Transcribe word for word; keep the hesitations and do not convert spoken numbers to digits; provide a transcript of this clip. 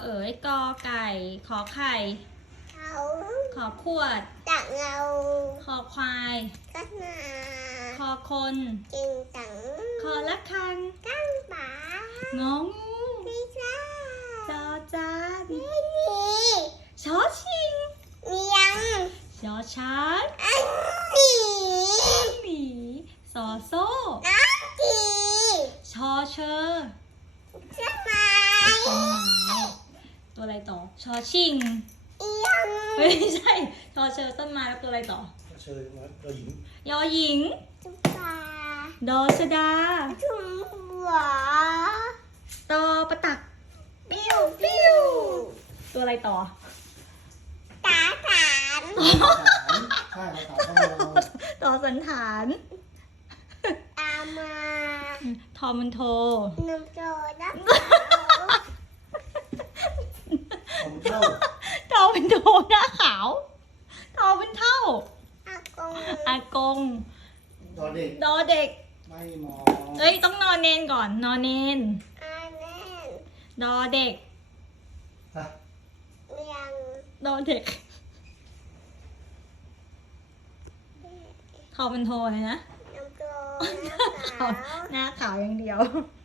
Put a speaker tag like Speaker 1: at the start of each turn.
Speaker 1: เอ๋ยกอไก่ขอไข่
Speaker 2: เขา
Speaker 1: ขอขวด
Speaker 2: ตักเงา
Speaker 1: คอควาย
Speaker 2: ก็นา
Speaker 1: คอคน
Speaker 2: จริงจัง
Speaker 1: คอละคัง
Speaker 2: กั้งป๋าง
Speaker 1: องู
Speaker 2: ไม่ใช่
Speaker 1: จอจาน
Speaker 2: ไม่มี
Speaker 1: ชอชิง
Speaker 2: มียัง
Speaker 1: ชอช้าง
Speaker 2: อันนี
Speaker 1: หมีซอโซ่
Speaker 2: น้ำจี
Speaker 1: ชอเชอ
Speaker 2: ใช่ไหม
Speaker 1: ต้นไม้ตัวอะไรต่อชอชิง
Speaker 2: ยัง
Speaker 1: ไม่ใช่ชอเชอต้นไม้แล้วตัวอะไรต่อ
Speaker 3: เชิญมาเราหญิง
Speaker 1: ยอหญิง
Speaker 2: ตุ๊กตา
Speaker 1: ดอชดา
Speaker 2: ถุงหัว
Speaker 1: ตอประตัก
Speaker 2: ปิ้วปิ้ว
Speaker 1: ตัวอะไรต่อ
Speaker 2: ตาถาน
Speaker 3: ใช่ภาษาเข้ามา
Speaker 1: ต่อสันฐาน
Speaker 2: ตามมา
Speaker 1: ทอมันโท
Speaker 2: น้ำโจนะ
Speaker 3: ผมเข้า
Speaker 1: ทอเป็นโทหน้าขาวทอเป็นเท่า
Speaker 2: อากง
Speaker 1: อากง
Speaker 3: ตอนเด็ก
Speaker 1: ดอเด็ก
Speaker 3: ไม่มอง
Speaker 1: เอ้ยต้องนอนเนนก่อนนอนเนน
Speaker 2: อาแน่น
Speaker 1: ดอเด็ก
Speaker 3: ฮะ
Speaker 2: ยัง
Speaker 1: ดอเด็กทอเป็นโทเลยนะ
Speaker 2: น้ำโจ
Speaker 1: หน้า
Speaker 2: นะ
Speaker 1: ขาว
Speaker 2: คะ
Speaker 1: หน้าขาวอย่างเดียว